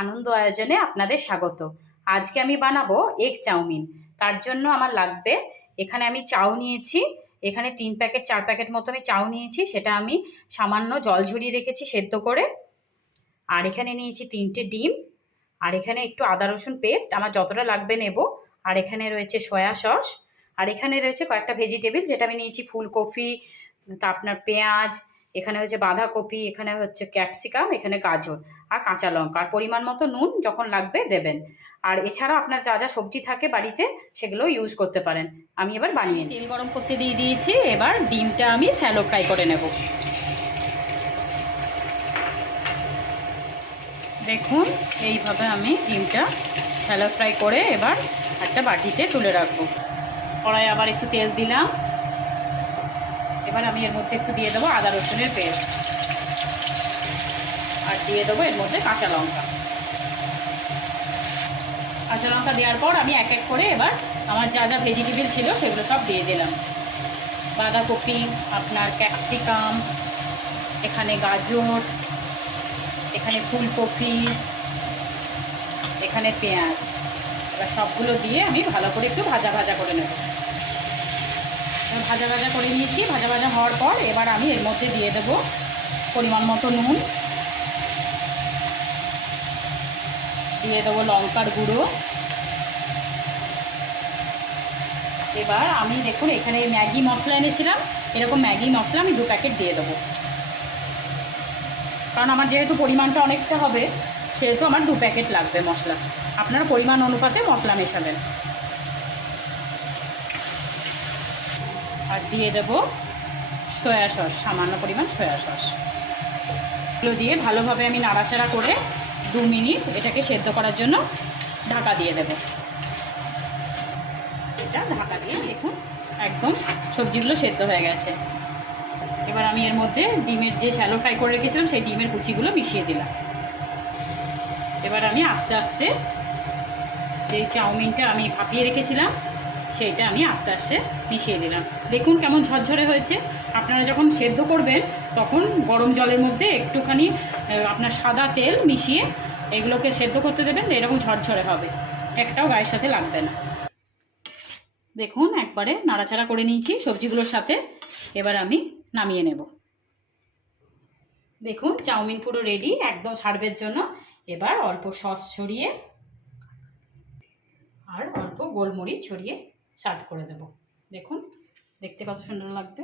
আনন্দ আয়োজনে আপনাদের স্বাগত। আজকে আমি বানাবো এগ চাউমিন। তার জন্য আমার লাগবে, এখানে আমি চাউ নিয়েছি, এখানে তিন প্যাকেট, চার প্যাকেট মতো আমি চাউ নিয়েছি, সেটা আমি সামান্য জল ঝরিয়ে রেখেছি সেদ্ধ করে। আর এখানে নিয়েছি তিনটে ডিম, আর এখানে একটু আদা রসুন পেস্ট, আমার যতটা লাগবে নেব। আর এখানে রয়েছে সয়া সস, আর এখানে রয়েছে কয়েকটা ভেজিটেবিল, যেটা আমি নিয়েছি ফুলকপি তা আপনার পেঁয়াজ এখানে হচ্ছে বাঁধাকপি, এখানে হচ্ছে ক্যাপসিকাম এখানে গাজর আর কাঁচা লঙ্কা। আর পরিমাণ মতো নুন যখন লাগবে দেবেন। আর এছাড়াও আপনার যা যা সবজি থাকে বাড়িতে, সেগুলো ইউজ করতে পারেন। আমি এবার বানিয়ে তেল গরম করতে দিয়ে দিয়েছি, এবার ডিমটা আমি স্যালো ফ্রাই করে নেব। দেখুন, এইভাবে আমি ডিমটা স্যালো ফ্রাই করে এবার একটা বাটিতে তুলে রাখব। কড়াই আবার একটু তেল দিলাম। এবার আমি এর মধ্যে একটু দিয়ে দেবো আদা রসুনের পেস্ট। আর দিয়ে দেবো এর মধ্যে কাঁচা লঙ্কা। কাঁচা লঙ্কা দেওয়ার পর আমি এক এক করে এবার আমার যা যা ভেজিটেবিল ছিল সেগুলো সব দিয়ে দিলাম। বাঁধাকপি, আপনার ক্যাপসিকাম এখানে গাজর, এখানে ফুলকপি, এখানে পেঁয়াজ। এবার সবগুলো দিয়ে আমি ভালো করে একটু ভাজা ভাজা করে নেব। ভাজা ভাজা করে নিয়েছি। ভাজা ভাজা হওয়ার পর এবার আমি এর মধ্যে দিয়ে দেব পরিমাণ মতো নুন। দিয়ে দেবো লঙ্কার গুঁড়ো। এবার আমি দেখুন, এখানে ম্যাগি মশলা এনেছিলাম। এরকম ম্যাগি মশলা আমি দু প্যাকেট দিয়ে দেবো। কারণ আমার যেহেতু পরিমাণটা অনেকটা হবে, সেহেতু আমার দু প্যাকেট লাগবে মশলা। আপনারা পরিমাণ অনুপাতে মশলা মেশাবেন। আর দিয়ে দেবো সয়া সস, সামান্য পরিমাণ সয়া সস। এগুলো দিয়ে ভালোভাবে আমি নাড়াচাড়া করে দু মিনিট এটাকে সেদ্ধ করার জন্য ঢাকা দিয়ে দেব। এটা ঢাকা দিয়ে দেখুন একদম সবজিগুলো সেদ্ধ হয়ে গেছে। এবার আমি এর মধ্যে ডিমের যে শ্যালো ফ্রাই করে রেখেছিলাম, সেই ডিমের কুচিগুলো মিশিয়ে দিলাম। এবার আমি আস্তে আস্তে যেই চাউমিনটা আমি ভাপিয়ে রেখেছিলাম সেইটা আমি আস্তে আস্তে মিশিয়ে দিলাম। দেখুন কেমন ঝরঝরে হয়েছে। আপনারা যখন সেদ্ধ করবেন, তখন গরম জলের মধ্যে একটুখানি আপনার সাদা তেল মিশিয়ে এগুলোকে সেদ্ধ করতে দেবেন এরকম ঝরঝরে হবে। একটাও গায়ের সাথে লাগবে না। দেখুন, একবারে নাড়াচাড়া করে নিয়েছি সবজিগুলোর সাথে। এবার আমি নামিয়ে নেব। দেখুন, চাউমিন পুরো রেডি একদম সার্ভের জন্য। এবার অল্প সস ছড়িয়ে আর অল্প গোলমরিচ ছড়িয়ে সার্ভ করে দেব। দেখুন দেখতে কত সুন্দর লাগবে।